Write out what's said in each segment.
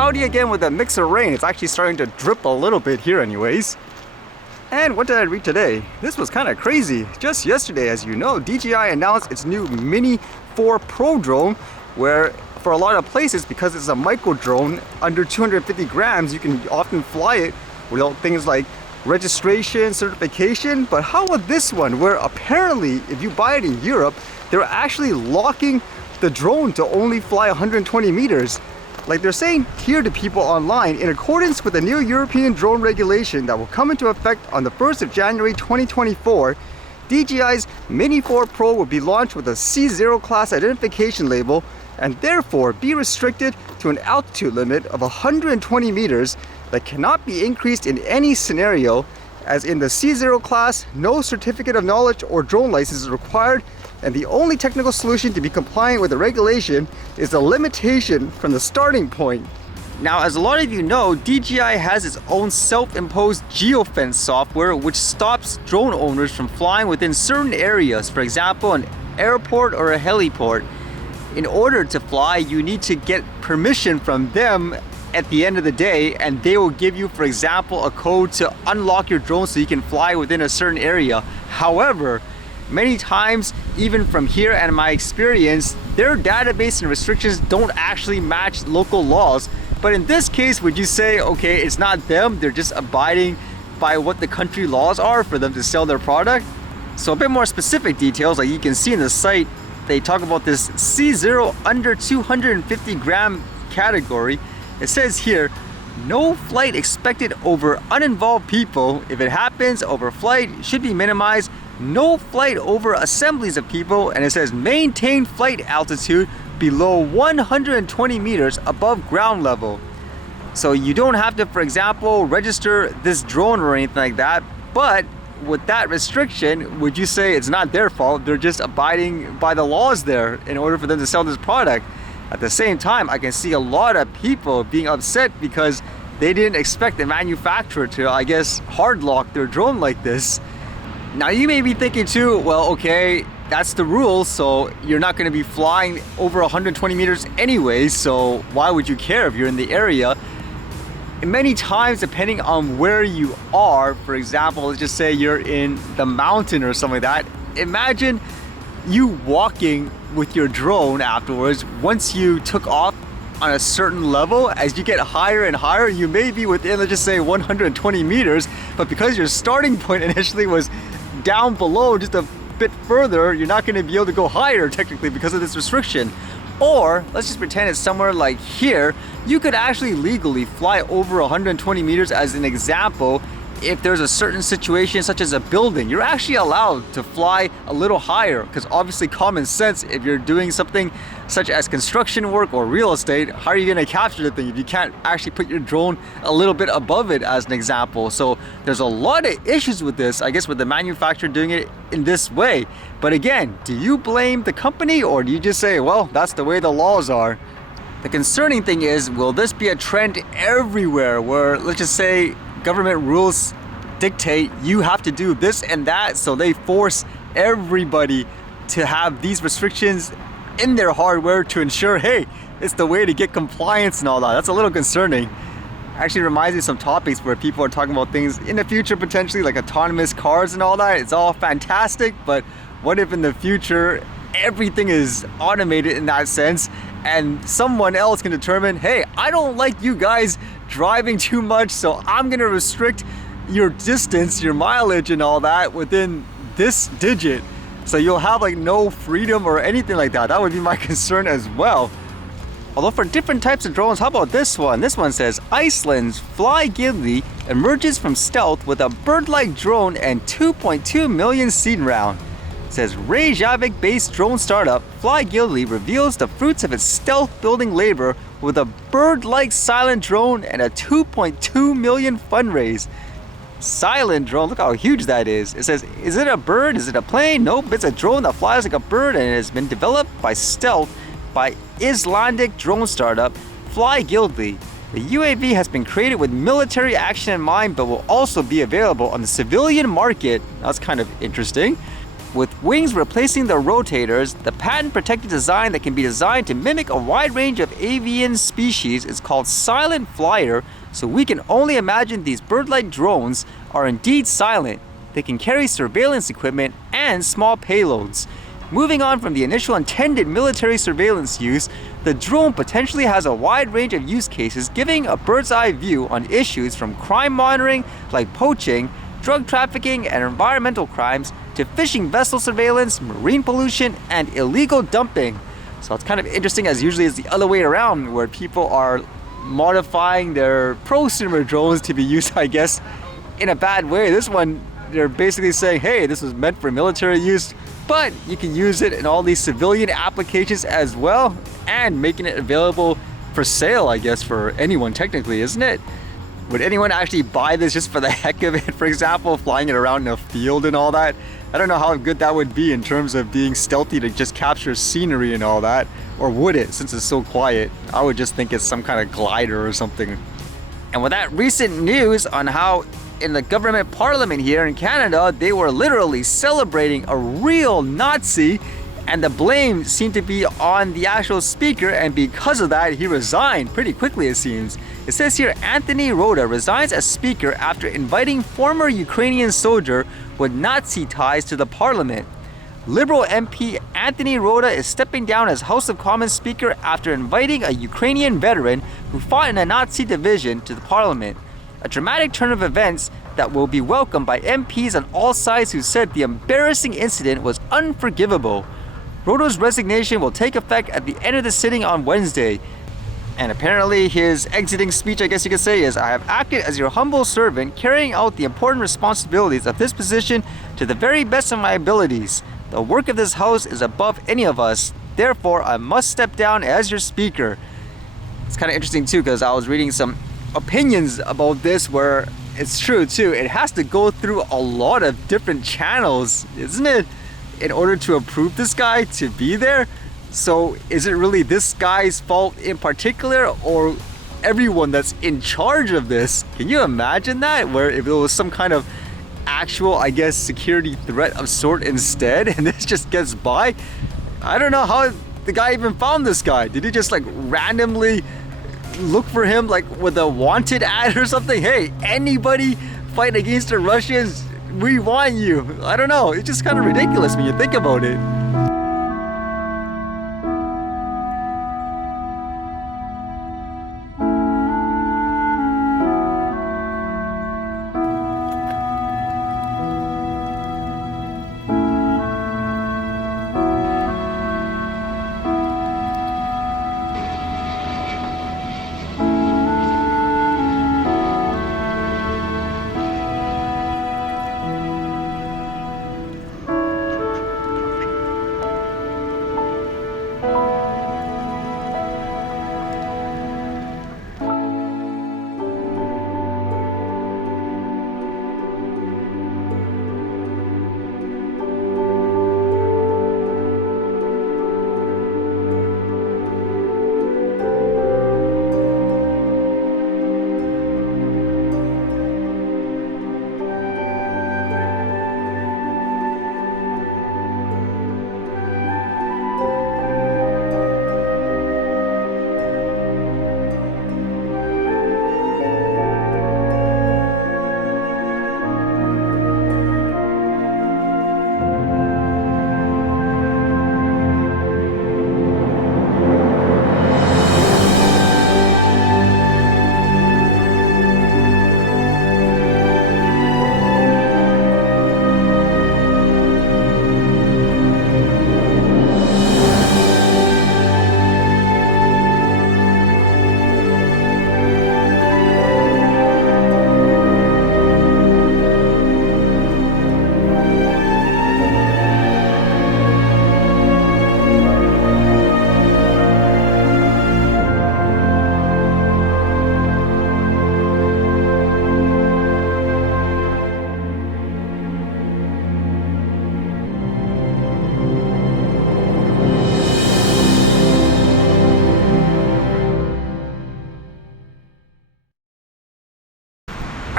cloudy again with a mix of rain. It's actually starting to drip a little bit here anyways. And what did I read today? This was kind of crazy. Just yesterday, as you know, DJI announced its new Mini 4 Pro drone, where for a lot of places, because it's a micro drone under 250 grams, you can often fly it without things like registration, certification. But how about this one, where apparently if you buy it in Europe, they're actually locking the drone to only fly 120 meters. Like they're saying here to people online, in accordance with the new European drone regulation that will come into effect on the 1st of January 2024, DJI's Mini 4 Pro will be launched with a C0 class identification label and therefore be restricted to an altitude limit of 120 meters that cannot be increased in any scenario. As in the C0 class, no certificate of knowledge or drone license is required, and the only technical solution to be compliant with the regulation is the limitation from the starting point. Now, as a lot of you know, DJI has its own self-imposed geofence software which stops drone owners from flying within certain areas, for example, an airport or a heliport. In order to fly, you need to get permission from them at the end of the day, and they will give you, for example, a code to unlock your drone so you can fly within a certain area. However, many times, even from here and my experience, their database and restrictions don't actually match local laws. But in this case, would you say, okay, it's not them, they're just abiding by what the country laws are for them to sell their product? So a bit more specific details, like you can see in the site, they talk about this C0 under 250 gram category. It says here, no flight expected over uninvolved people. If it happens, overflight should be minimized. No flight over assemblies of people. And it says maintain flight altitude below 120 meters above ground level. So you don't have to, for example, register this drone or anything like that. But with that restriction, would you say it's not their fault? They're just abiding by the laws there in order for them to sell this product. At the same time, I can see a lot of people being upset because they didn't expect the manufacturer to, I guess, hard lock their drone like this. Now you may be thinking too, well, okay, that's the rule, so you're not going to be flying over 120 meters anyway, so why would you care if you're in the area? And many times, depending on where you are, for example, let's just say you're in the mountain or something like that, imagine you walking with your drone afterwards. Once you took off on a certain level, as you get higher and higher, you may be within, let's just say, 120 meters, but because your starting point initially was down below just a bit further, you're not going to be able to go higher technically because of this restriction. Or let's just pretend it's somewhere like here, you could actually legally fly over 120 meters as an example. If there's a certain situation such as a building, you're actually allowed to fly a little higher, because obviously common sense, if you're doing something such as construction work or real estate, how are you going to capture the thing if you can't actually put your drone a little bit above it as an example? So there's a lot of issues with this, I guess, with the manufacturer doing it in this way. But again, do you blame the company, or do you just say, well, that's the way the laws are? The concerning thing is, will this be a trend everywhere where, let's just say, government rules dictate you have to do this and that, so they force everybody to have these restrictions in their hardware to ensure, hey, it's the way to get compliance and all that. That's a little concerning. Actually reminds me of some topics where people are talking about things in the future, potentially like autonomous cars and all that. It's all fantastic, but what if in the future everything is automated in that sense, and someone else can determine, hey, I don't like you guys driving too much, so I'm gonna restrict your distance, your mileage and all that within this digit, so you'll have like no freedom or anything like that. That would be my concern as well. Although for different types of drones, how about this one? This one says, Iceland's Flygildi emerges from stealth with a bird-like drone and 2.2 million seed round. It says, Reykjavik-based drone startup Flygildi reveals the fruits of its stealth-building labor with a bird-like silent drone and a 2.2 million fundraise. Silent drone, look how huge that is. It says, is it a bird? Is it a plane? Nope, it's a drone that flies like a bird, and it has been developed by stealth by Icelandic drone startup Flygildi. The UAV has been created with military action in mind, but will also be available on the civilian market. That's kind of interesting. With wings replacing the rotators, the patent-protected design that can be designed to mimic a wide range of avian species is called Silent Flyer, so we can only imagine these bird-like drones are indeed silent. They can carry surveillance equipment and small payloads. Moving on from the initial intended military surveillance use, the drone potentially has a wide range of use cases, giving a bird's-eye view on issues from crime monitoring like poaching, drug trafficking and environmental crimes, to fishing vessel surveillance, marine pollution, and illegal dumping. So it's kind of interesting, as usually it's the other way around, where people are modifying their prosumer drones to be used, I guess, in a bad way. This one, they're basically saying, hey, this was meant for military use, but you can use it in all these civilian applications as well, and making it available for sale, I guess, for anyone technically, isn't it? Would anyone actually buy this just for the heck of it? For example, flying it around in a field and all that? I don't know how good that would be in terms of being stealthy to just capture scenery and all that. Or would it, since it's so quiet? I would just think it's some kind of glider or something. And with that recent news on how in the government parliament here in Canada, they were literally celebrating a real Nazi, and the blame seemed to be on the actual speaker, and because of that, he resigned pretty quickly, it seems. It says here, Anothony Rota resigns as speaker after inviting former Ukrainian soldier with Nazi ties to the parliament. Liberal MP Anothony Rota is stepping down as House of Commons speaker after inviting a Ukrainian veteran who fought in a Nazi division to the parliament. A dramatic turn of events that will be welcomed by MPs on all sides who said the embarrassing incident was unforgivable. Rota's resignation will take effect at the end of the sitting on Wednesday. And apparently his exiting speech, I guess you could say, is, I have acted as your humble servant, carrying out the important responsibilities of this position to the very best of my abilities. The work of this house is above any of us. Therefore, I must step down as your speaker. It's kind of interesting too, because I was reading some opinions about this where it's true too. It has to go through a lot of different channels, isn't it, in order to approve this guy to be there? So is it really this guy's fault in particular, or everyone that's in charge of this? Can you imagine that? Where if it was some kind of actual, I guess, security threat of sort instead, and this just gets by? I don't know how the guy even found this guy. Did he just like randomly look for him like with a wanted ad or something? Hey, anybody fight against the Russians, we want you. I don't know. It's just kind of ridiculous when you think about it.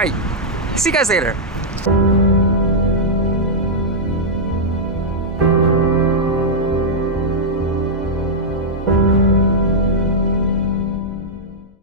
Alright, see you guys later.